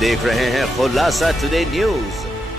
देख रहे हैं खुलासा टुडे न्यूज,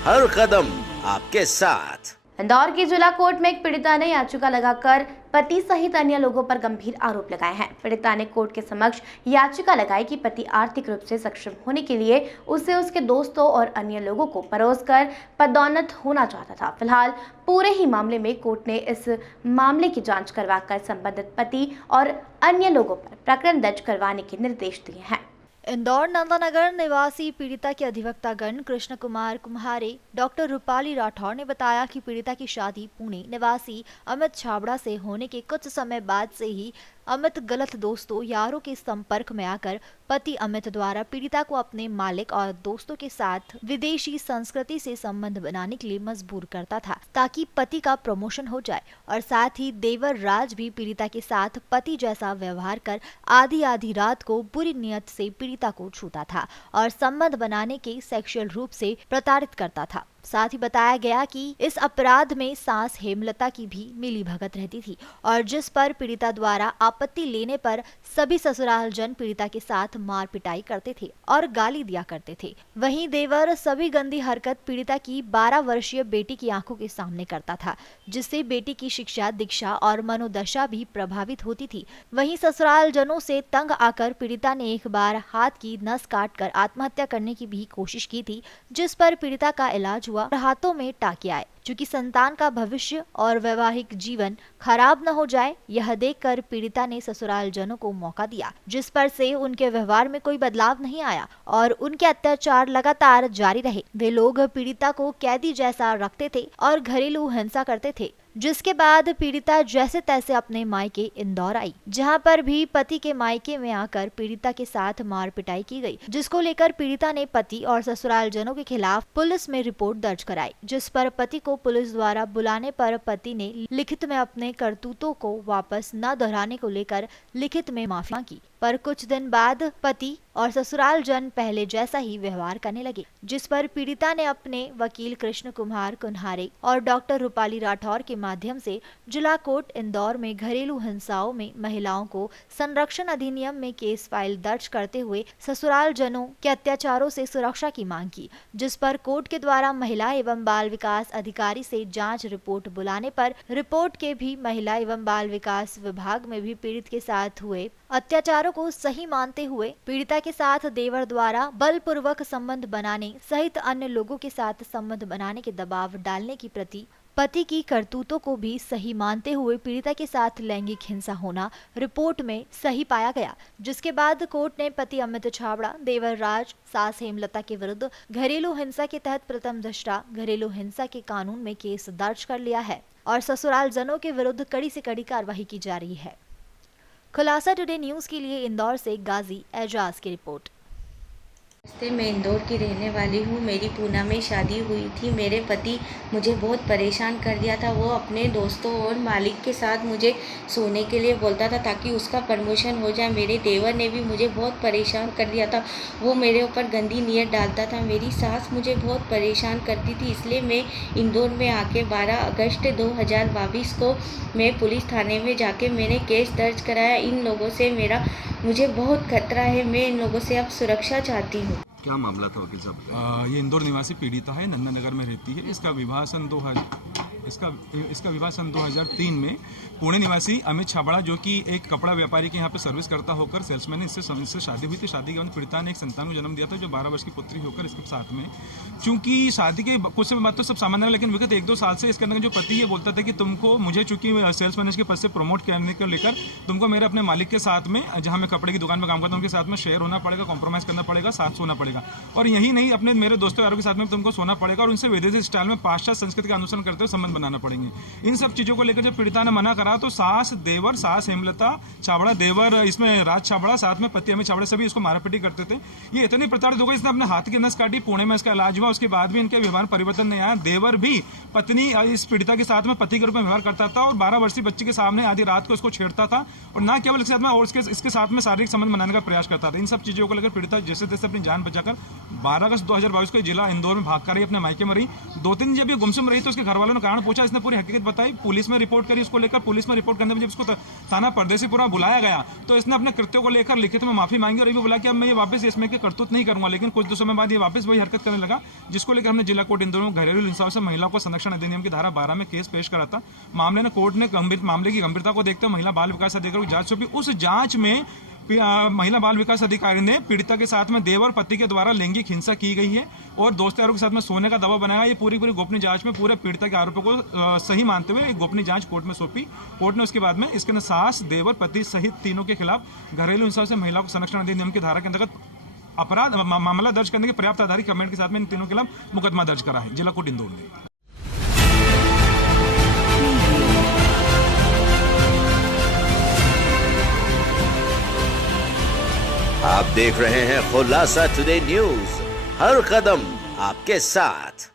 हर कदम आपके साथ। इंदौर की जिला कोर्ट में एक पीड़िता ने याचिका लगाकर पति सहित अन्य लोगों पर गंभीर आरोप लगाए हैं। पीड़िता ने कोर्ट के समक्ष याचिका लगाई कि पति आर्थिक रूप से सक्षम होने के लिए उसे उसके दोस्तों और अन्य लोगों को परोसकर पदोन्नत होना चाहता था। फिलहाल पूरे ही मामले में कोर्ट ने इस मामले की जांच करवाकर संबंधित पति और अन्य लोगों पर प्रकरण दर्ज करवाने के निर्देश दिए हैं। इंदौर नंदानगर निवासी पीड़िता के अधिवक्तागण कृष्ण कुमार कुम्हारे डॉक्टर रूपाली राठौर ने बताया कि पीड़िता की शादी पुणे निवासी अमित छाबड़ा से होने के कुछ समय बाद से ही अमित गलत दोस्तों यारों के संपर्क में आकर पति अमित द्वारा पीड़िता को अपने मालिक और दोस्तों के साथ विदेशी संस्कृति से संबंध बनाने के लिए मजबूर करता था ताकि पति का प्रमोशन हो जाए, और साथ ही देवर राज भी पीड़िता के साथ पति जैसा व्यवहार कर आधी आधी रात को बुरी नियत से पीड़िता को छूता था और संबंध बनाने के सेक्सुअल रूप से प्रताड़ित करता था। साथ ही बताया गया कि इस अपराध में सास हेमलता की भी मिलीभगत रहती थी और जिस पर पीड़िता द्वारा आपत्ति लेने पर सभी ससुराल जन पीड़िता के साथ मार पिटाई करते थे और गाली दिया करते थे। वहीं देवर सभी गंदी हरकत पीड़िता की 12 वर्षीय बेटी की आंखों के सामने करता था, जिससे बेटी की शिक्षा, दीक्षा और मनोदशा भी प्रभावित होती थी। वहीं ससुराल जनों से तंग आकर पीड़िता ने एक बार हाथ की नस काट कर आत्महत्या करने की भी कोशिश की थी, जिस पर पीड़िता का इलाज हुआ, हाथों में टाके आए। चूंकि संतान का भविष्य और वैवाहिक जीवन खराब न हो जाए, यह देखकर पीड़िता ने ससुराल जनों को मौका दिया, जिस पर से उनके व्यवहार में कोई बदलाव नहीं आया और उनके अत्याचार लगातार जारी रहे। वे लोग पीड़िता को कैदी जैसा रखते थे और घरेलू हिंसा करते थे, जिसके बाद पीड़िता जैसे तैसे अपने मायके इंदौर आई, जहां पर भी पति के मायके में आकर पीड़िता के साथ मार पिटाई की गई, जिसको लेकर पीड़िता ने पति और ससुराल जनों के खिलाफ पुलिस में रिपोर्ट दर्ज कराई, जिस पर पति को पुलिस द्वारा बुलाने पर पति ने लिखित में अपने करतूतों को वापस न दोहराने को लेकर लिखित में माफी मांगी। पर कुछ दिन बाद पति और ससुराल जन पहले जैसा ही व्यवहार करने लगे, जिस पर पीड़िता ने अपने वकील कृष्ण कुमार कुन्हारे और डॉक्टर रूपाली राठौर के माध्यम से जिला कोर्ट इंदौर में घरेलू हिंसाओं में महिलाओं को संरक्षण अधिनियम में केस फाइल दर्ज करते हुए ससुराल जनों के अत्याचारों से सुरक्षा की मांग की, जिस पर कोर्ट के द्वारा महिला एवं बाल विकास अधिकारी से जाँच रिपोर्ट बुलाने पर रिपोर्ट के भी महिला एवं बाल विकास विभाग में भी पीड़ित के साथ हुए अत्याचारों को सही मानते हुए पीड़िता के साथ देवर द्वारा बलपूर्वक संबंध बनाने सहित अन्य लोगों के साथ संबंध बनाने के दबाव डालने की प्रति पति की करतूतों को भी सही मानते हुए पीड़िता के साथ लैंगिक हिंसा होना रिपोर्ट में सही पाया गया, जिसके बाद कोर्ट ने पति अमित छाबड़ा, देवर राज, सास हेमलता के विरुद्ध घरेलू हिंसा के तहत प्रथम दृष्टा घरेलू हिंसा के कानून में केस दर्ज कर लिया है और ससुराल जनों के विरुद्ध कड़ी से कड़ी कार्रवाई की जा रही है। खुलासा टुडे न्यूज के लिए इंदौर से गाजी एजाज की रिपोर्ट। मैं इंदौर की रहने वाली हूँ। मेरी पूना में शादी हुई थी। मेरे पति मुझे बहुत परेशान कर दिया था। वो अपने दोस्तों और मालिक के साथ मुझे सोने के लिए बोलता था ताकि उसका प्रमोशन हो जाए। मेरे देवर ने भी मुझे बहुत परेशान कर दिया था। वो मेरे ऊपर गंदी नीयत डालता था। मेरी सास मुझे बहुत परेशान करती थी, इसलिए मैं इंदौर में आके 12 अगस्त 2022 को मैं पुलिस थाने में जाके मैंने केस दर्ज कराया। इन लोगों से मुझे बहुत खतरा है। मैं इन लोगों से अब सुरक्षा चाहती हूँ। क्या मामला था वकील साहब? ये इंदौर निवासी पीड़िता है, नंदानगर में रहती है। इसका विवाह सन 2003 में पुणे निवासी अमित छाबड़ा, जो कि एक कपड़ा व्यापारी के यहाँ पे सर्विस करता होकर सेल्समैन, इससे शादी हुई थी। शादी के बाद पीड़िता ने एक संतान को जन्म दिया था, जो 12 वर्ष की पुत्री होकर इसके साथ में, चूंकि शादी के कुछ समय बाद तो सब सामान्य है, लेकिन विगत 1-2 साल से इसके अंदर जो पति ये बोलता था कि तुमको मुझे चूंकि सेल्स मैनेजर के पद से प्रमोट करने को लेकर तुमको मेरे अपने मालिक के साथ में, जहाँ मैं कपड़े की दुकान में काम करता हूँ, उनके साथ में शेयर होना पड़ेगा, कॉम्प्रोमाइज करना पड़ेगा, साथ सोना पड़ेगा, और यही नहीं अपने मेरे दोस्तों यारों के साथ में तुमको सोना पड़ेगा और उनसे विदेशी स्टाइल में पाश्चात्य संस्कृति का अनुसरण करते हुए संबंध बनाना पड़ेंगे। इन सब चीजों को लेकर जब पीड़िता ने मना करा तो सास हेमलता छाबड़ा, देवर इसमें राज छाबड़ा, साथ में पति अमित छाबड़ा, सभी इसको मारापिटी करते थे। ये इतने प्रताड़ित हो गए, इसने अपने हाथ की नस काटी। पुणे में इसका इलाज हुआ, उसके बाद भी इनके व्यवहार परिवर्तन नहीं आया। देवर भी पत्नी इस पीड़िता के साथ में पति के रूप में व्यवहार करता था और 12 वर्षीय बच्ची के सामने आधी रात को उसको छेड़ता था और न केवल इसके साथ में और इसके साथ में शारीरिक संबंध बनाने का प्रयास करता था। इन सब चीजों को लेकर पीड़िता जैसे तैसे अपनी जान बचाकर 12 अगस्त 2022 को जिला इंदौर में भाग कर रही, अपने मायके में रही। 2-3 दिन जब ये गुमसुम रही तो उसके घर वालों ने कारण में पूछा, इसने पूरी हकीकत बताई, पुलिस में रिपोर्ट करी उसको लेकर। पुलिस में रिपोर्ट करने में जब इसको थाना परदेसीपुरा बुलाया गया तो इसने अपने कृत्यों को लेकर लिखित में माफी मांगी और ये भी बोला कि अब मैं ये वापस इसमें के करतूत नहीं करूंगा। लेकिन कुछ समय बाद ये वापस वही हरकत करने लगा, जिसको लेकर हमने जिला कोर्ट इंदौर में घरेलू हिंसा से महिलाओं को संरक्षण अधिनियम की धारा 12 में केस पेश करा था। मामले ने कोर्ट ने मामले की गंभीरता को देखते हुए महिला बाल विकास अधिकारी की जांच सौंपी। उस जांच में महिला बाल विकास अधिकारी ने पीड़िता के साथ में देवर पति के द्वारा लैंगिक हिंसा की गई है और दोस्त यारों के साथ में सोने का दबाव बनाया। ये पूरी गोपनीय जांच में पूरे पीड़िता के आरोपों को सही मानते हुए एक गोपनीय जांच कोर्ट में सौंपी। कोर्ट ने उसके बाद में इसके सास, देवर, पति सहित तीनों के खिलाफ घरेलू हिंसा से महिला को संरक्षण अधिनियम की धारा के अंतर्गत अपराध मामला दर्ज करने के पर्याप्त आधारित कमेंट के साथ में इन तीनों के खिलाफ मुकदमा दर्ज करा है जिला कोर्ट इंदौर ने। आप देख रहे हैं खुलासा टुडे न्यूज, हर कदम आपके साथ।